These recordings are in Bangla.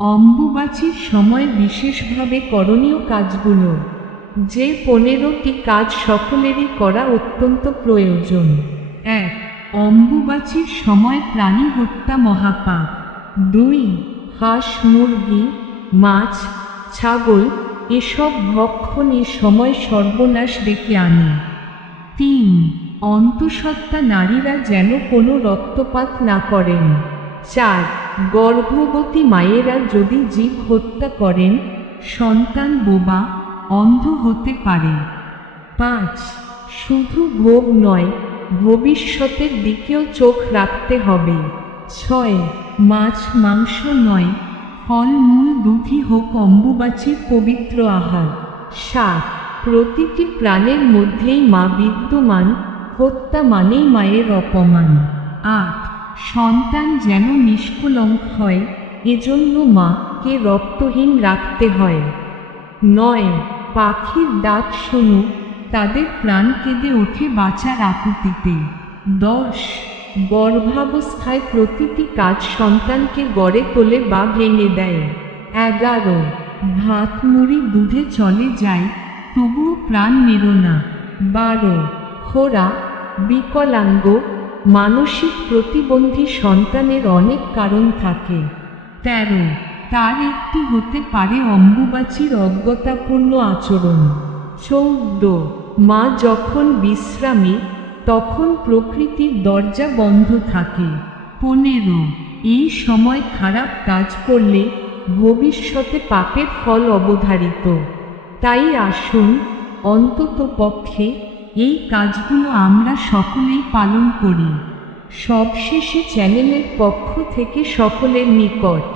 অম্বুবাচীর সময় বিশেষভাবে করণীয় কাজগুলো, যে পনেরোটি কাজ সকলেরই করা অত্যন্ত প্রয়োজন। এক অম্বুবাচীর সময় প্রাণী হত্যা মহাপাপ। দুই, হাঁস, মুরগি, মাছ, ছাগল এসব ভক্ষণ এ সময় সর্বনাশ ডেকে আনে। তিন, অন্তঃসত্ত্বা নারীরা যেন কোনো রক্তপাত না করেন। চার গর্ভবতী মায়েরা যদি জীব হত্যা করেন, সন্তান বোবা অন্ধ হতে পারে। পাঁচ, শুধু ভোগ নয়, ভবিষ্যতের দিকেও চোখ রাখতে হবে। ছয়, মাছ, মাংস নয়, ফল, মূল, দুধই হোক অম্বুবাচীর পবিত্র আহার। সাত, প্রতিটি প্রাণের মধ্যেই মা বিদ্যমান, হত্যা মানেই মায়ের অপমান। আট সন্তান যেন নিষ্কলঙ্ক হয়, এজন্য মাকে রক্তহীন রাখতে হয়। নয়, পাখির ডাক শুনু, তাদের প্রাণ কেঁদে ওঠে বাঁচার আকুতিতে। দশ, গর্ভাবস্থায় প্রতিটি কাজ সন্তানকে গড়ে তোলে বা ভেঙে দেয়। এগারো ভাত মুড়ি দুধে চলে যায়, তবুও প্রাণ মেরো না। বারো, খোরা, বিকলাঙ্গ মানসিক প্রতিবন্ধী সন্তানের অনেক কারণ থাকে। তেরো। তার একটি হতে পারে অম্বুবাচীর অজ্ঞতাপূর্ণ আচরণ। চৌদ্দ। মা যখন বিশ্রামী, তখন প্রকৃতির দরজা বন্ধ থাকে। পনেরো। এই সময় খারাপ কাজ করলে ভবিষ্যতে পাপের ফল অবধারিত। তাই আসুন অন্তত পক্ষে এই কাজগুলো আমরা সকলেই পালন করি। সবশেষে চ্যানেলের পক্ষ থেকে সকলের নিকট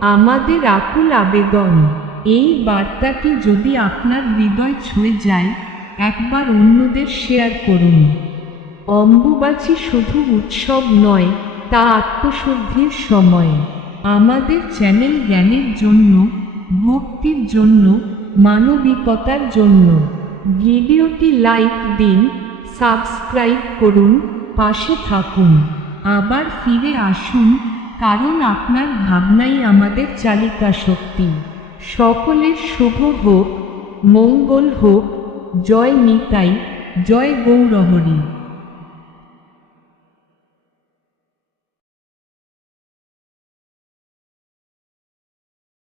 আমাদের আকুল আবেদন, এই বার্তাটি যদি আপনার হৃদয় ছুঁয়ে যায়, একবার অন্যদের শেয়ার করুন। অম্বুবাচী শুধু উৎসব নয়, তা আত্মশুদ্ধির সময়। আমাদের চ্যানেল জ্ঞানের জন্য, ভক্তির জন্য, মানবিকতার জন্য। ভিডিওটি লাইক দিন, সাবস্ক্রাইব করুন, পাশে থাকুন। আবার ফিরে আসুন, কারণ আপনার ভাবনাই আমাদের চালিকা শক্তি। সকলের শুভ হোক, মঙ্গল হোক, জয় নিতাই, জয় গৌরহরি।